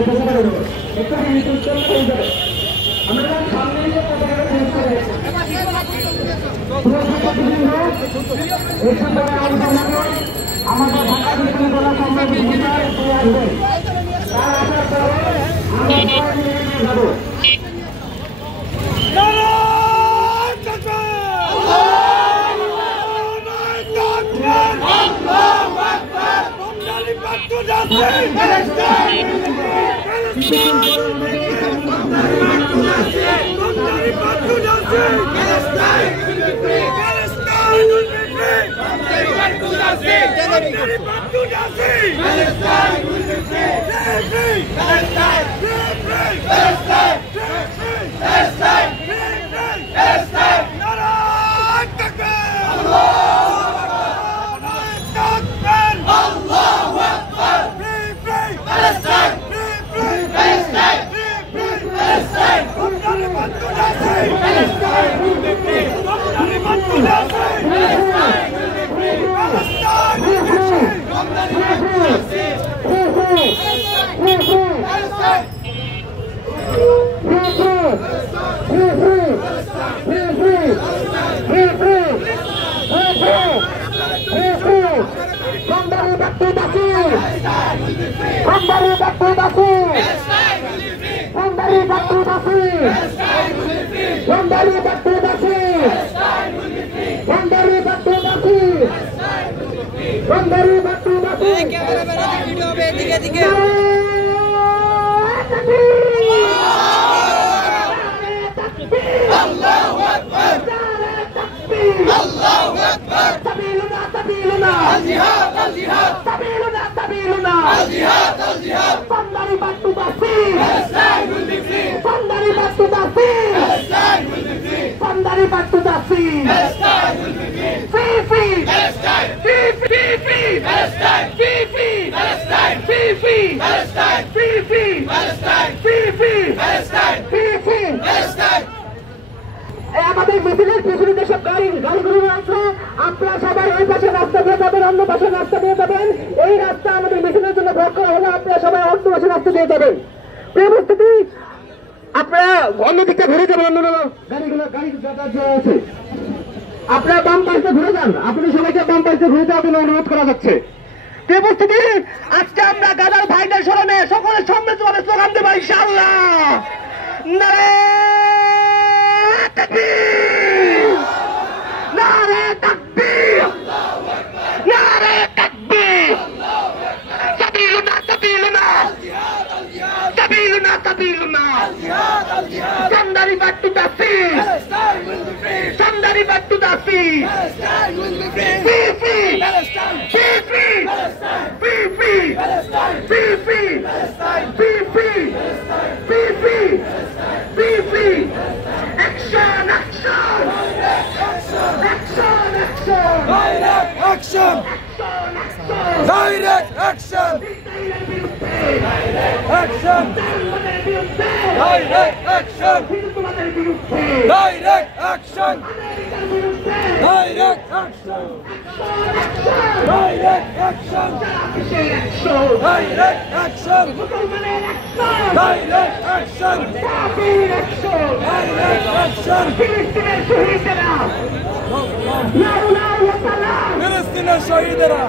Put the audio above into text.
আমাদের ঢাকা বিশ্ববিদ্যালয় সম্মেলন আসবে আমাদের মিছিলের পিছনে যেসব গাড়িগুলো আছে আপনারা সবাই ওই পাশে রাস্তা দিয়ে যাবেন, অন্য পাশে রাস্তা দিয়ে যাবেন। এই রাস্তা আমাদের মিছিলের জন্য ব্লক করা হলে আপনারা সবাই অন্য পাশে রাস্তা দিয়ে যাবেন। পরিস্থিতি আপনারা অন্যদিকে ঘুরে যাবেন, অন্য গাড়ি যাতায়াত আছে আপনারা বাম পাশে ঘুরে যান। আপনি সবাইকে বাম পাশে ঘুরে যাওয়ার জন্য অনুরোধ করা যাচ্ছে। পরিস্থিতি আজকে আমরা গাদার ভাইদের স্মরণে সকলের সম্মিলিতভাবে স্লোগান দেব ইনশাআল্লাহ। নারে তাকবীর, নারে তাকবীর, নারে তাকবীর। সাবিলুনা সাবিলুনা সাবিলুনা সাবিলুনা Somebody back to the sea. Somebody back to the sea. Free free. Free free. Free free. Free free. Free free. Free free. Free free. Action, action. Action, action. Direct action. Direct action. Action. Direct action. Direct action. Direct action. Direct action. Direct action. Direct action. Direct action. ফিলিস্তিনের শহীদেরা